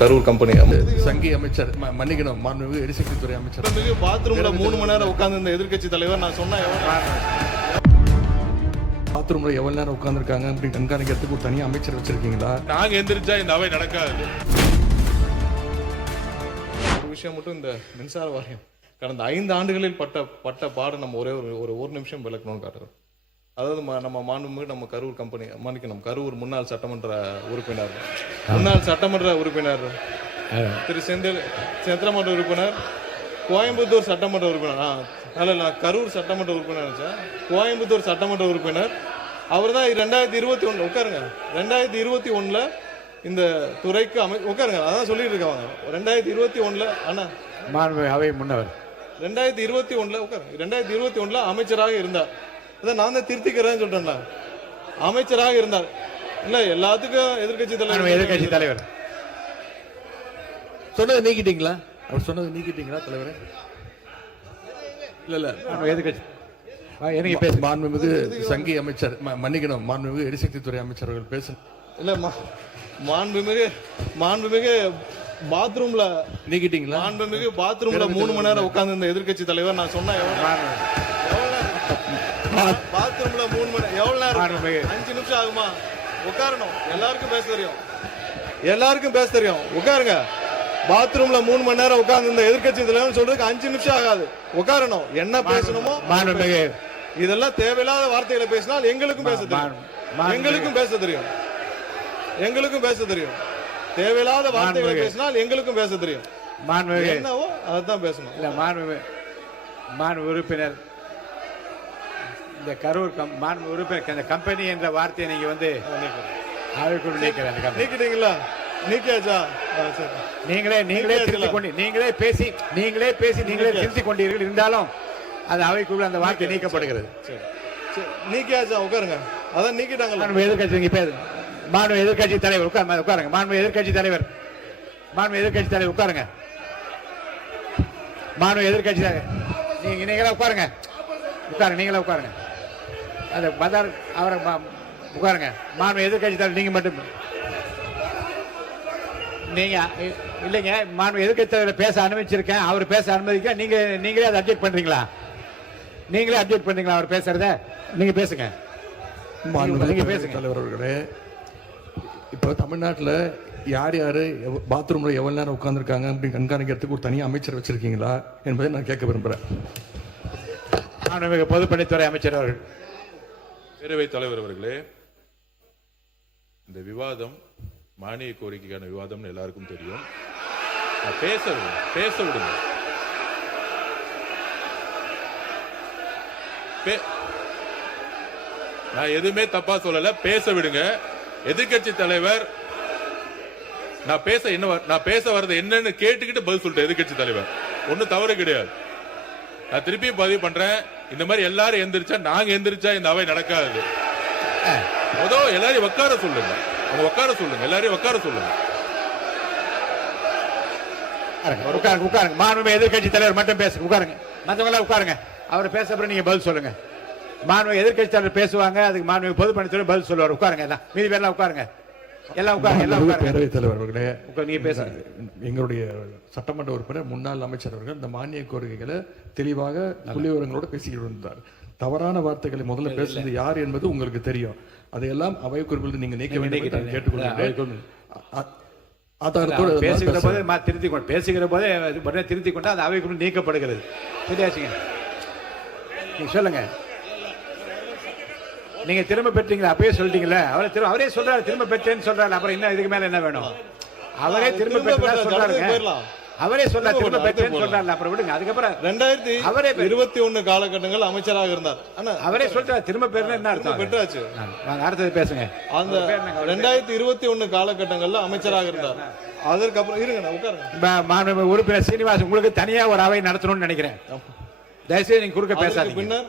Karur company சங்கி அமைச்சர் மன்னிக்கணும், மாண்புமிகு எரிசக்தி துறை அமைச்சர் பாத்ரூம்ல 3 மணி நேரம் உட்கார்ந்து இந்த எதிர்க்கட்சி தலைவர் நான் சொன்னா பாத்ரூம்ல எவ்வளவு நேரம் உட்கார்ந்துருக்காங்க அப்படி கண்காணிக்கிறதுக்கு ஒரு தனியாக அமைச்சர் வச்சிருக்கீங்களா? நாங்க எந்திரிச்சா இந்த அவை நடக்காது. ஒரு விஷயம் மட்டும், இந்த மின்சார வாரியம் கடந்த 5 ஆண்டுகளில் பட்ட பாடு நம்ம ஒரு நிமிஷம் விளக்கணும்னு காட்டுறோம். அதாவது நம்ம மாண்புமிகு நம்ம கரூர் கம்பெனி மன்னிக்கணும், கரூர் முன்னாள் சட்டமன்ற உறுப்பினர் திரு சந்திரமன்ற உறுப்பினர், கோயம்புத்தூர் சட்டமன்ற உறுப்பினர், கரூர் சட்டமன்ற உறுப்பினர், கோயம்புத்தூர் சட்டமன்ற உறுப்பினர். அவர் தான் 2021 உட்காருங்க, 2021 இந்த துறைக்கு உட்காருங்க, அதான் சொல்லிட்டு இருக்காங்க. 2021 அண்ணா அவை முன்னவர் 2021 உட்காருங்க, 2021 அமைச்சராக இருந்தார். அதான் நான் தான் திருத்திக்கிறேன்னு சொல்றேன்ல, அமைச்சராக இருந்தார். இல்ல எல்லாத்துக்கும் எதிர்கட்சி தலைவர் சொன்னதை நீக்கிட்டீங்களா? அவர் சொன்னதை நீக்கிட்டீங்களா தலைவரே? இல்ல எதிர்கட்சி மாண்புமிகு சங்கி அமைச்சர் மன்னிக்கணும், மாண்புமிகு எரிசக்தி துறை அமைச்சர் அவர்கள் பேச இல்ல மாண்புமிகு பாத்ரூம்ல நீக்கிட்டீங்களா? மாண்புமிகு பாத்ரூம்ல 3 மணி நேரம் உட்கார்ந்து இந்த எதிர்கட்சி தலைவர் நான் சொன்னா பாத்ரூம்ல 3 மணி எவ்வளவு நேரம்? 5 நிமிஷம் ஆகுமா? உட்காரணும். எல்லாருக்கும் பேச தெரியும். உட்காருங்க. பாத்ரூம்ல 3 மணி நேரம் உட்கார்ந்து இந்த எதிர்கட்சி தலைவர் சொல்றதுக்கு 5 நிமிஷம் ஆகாது. உட்காரணும். என்ன பேசணுமோ இதெல்லாம் தேவையில்லாத வார்த்தைகளை பேசினால் எங்களுக்கும் பேச தெரியும். தேவையில்லாத வார்த்தைகளை பேசினால் எங்களுக்கும் பேச தெரியும். என்னவோ அதான் பேசணும். இல்ல மாண்பு உறுப்பினர், இந்த கரூர் உறுப்பினர் அந்த கம்பெனி என்ற வார்த்தையை நீங்க வந்து நீக்கிட்டீங்களா? நீக்கியாச்சா? நீங்களே பேசி திருத்திக் கொண்டீர்கள். இருந்தாலும் அது அவைக்குள்ள அந்த வார்த்தை நீக்கப்படுகிறது. நீக்கியாச்சா? உட்காருங்க. அதான் நீக்கிட்டாங்க. எதிர்கட்சி தலைவர் உட்காருங்க. மாண்பு எதிர்கட்சி தலைவர் உட்காருங்க. எதிர்கட்சி தலைவர் நீங்களே உட்காருங்க. நீங்களே உட்காருங்க. அது பதார் அவரை உட்காருங்க. மாண்பு எதிர்கட்சி தலைவர் நீங்க மட்டும் நீங்க இல்லைங்க. மாண்பு எதிர்கட்சி தலைவர் பேச அனுமதிச்சிருக்கேன். அவர் பேச அனுமதிக்க நீங்களே அதை அப்டேட் பண்றீங்களா? அவர் பேசுறத நீங்க பேசுங்க. தலைவர் அவர்களே, இப்போ தமிழ்நாட்டில் யார் பாத்ரூம்ல எவ்வளவு நேரம் உட்கார்ந்துருக்காங்க அப்படி கண்காணிக்கிறதுக்கு ஒரு தனியாக அமைச்சர் வச்சிருக்கீங்களா என்பதை நான் கேட்க விரும்புறேன். பொதுப்பணித்துறை அமைச்சர் அவர்கள். பேரவைத் தலைவர் அவர்களே, இந்த விவாதம் மானிய கோரிக்கைக்கான விவாதம் எல்லாருக்கும் தெரியும். பேச விடுங்க. நான் எதுவுமே தப்பா சொல்லல, பேச விடுங்க. எதிர்கட்சி தலைவர் நான் பேச வர்றது என்னன்னு கேட்டுக்கிட்டு பதில் சொல்லிட்டேன். எதிர்கட்சி தலைவர் ஒன்னும் தவறு கிடையாது. நான் திருப்பியும் பதிவு பண்றேன். இந்த மாதிரி எல்லாரும் எந்திரிச்சா நாங்க எந்திரிச்சா இந்த அவை நடக்காது. எல்லாரையும் உட்கார சொல்லுங்க. எல்லாரையும் உட்கார சொல்லுங்க. உட்காருங்க. மாண்புமிகு எதிர்கட்சி தலைவர் மட்டும் பேசுங்க. உட்காருங்க. மற்றவங்க உட்காருங்க. அவர் பேச அப்புறம் நீங்க பதில் சொல்லுங்க. மாண்புமிகு எதிர்கட்சி தலைவர் பேசுவாங்க, அதுக்கு மாண்புமிகு பொதுப்பணித்துறை பதில் சொல்லுவார். உட்காருங்க. எல்லாம் மீதி பேர்லாம் உட்காருங்க. பேரவைத் தலைவர் அவர்களே, நீங்க பேசுங்க. எங்களுடைய சட்டமன்ற உறுப்பினர் முன்னாள் அமைச்சர் அவர்கள் இந்த மானிய கோரிக்கைகளை தெளிவாக புள்ளிவிவரங்களோட பேசிக்கிட்டு இருந்தார். தவறான வார்த்தைகளை முதல்ல பேசுறது யார் என்பது உங்களுக்கு தெரியும். அதையெல்லாம் அவை குறிப்பில் நீங்க நீக்க வேண்டும் கேட்டுக்கொள்கிறேன். பேசுகிற போதே திருத்திக் கொண்டு அந்த அவைக்குள் நீக்கப்படுகிறது. சரியாச்சுங்க? சொல்லுங்க. நீங்க திரும்ப பெற்றீங்களா? அப்பயே சொல்லிட்டீங்களா? அவரே சொல்றாரு திரும்ப பெற்றேன்னு சொல்றாரு. அப்புறம் என்ன இதுக்கு மேல என்ன வேணும்? அவரே திரும்ப பெற்றா சொல்றாருங்க. அவரே சொல்றாரு திரும்ப பெற்றேன்னு சொல்றாரு. அப்புறம் விடுங்க. அதுக்கப்புறம் 2021 காலகட்டங்கள் அமைச்சராக இருந்தார். அவரே சொல்றாரு திரும்ப பெற்றா என்ன அர்த்தம்? பெற்றாச்சு. அடுத்தது பேசுங்க. அந்த 2021 காலகட்டங்கள்ல அமைச்சராக இருந்தார். அதற்கப்புறம் இருங்க, உட்காருங்க. உறுப்பினர் சீனிவாசன், உங்களுக்கு தனியா ஒரு அவை நடத்தணும்னு நினைக்கிறேன். தயவுசெய்து நீங்க குறுக்க பேசாதீங்க. பின்னர்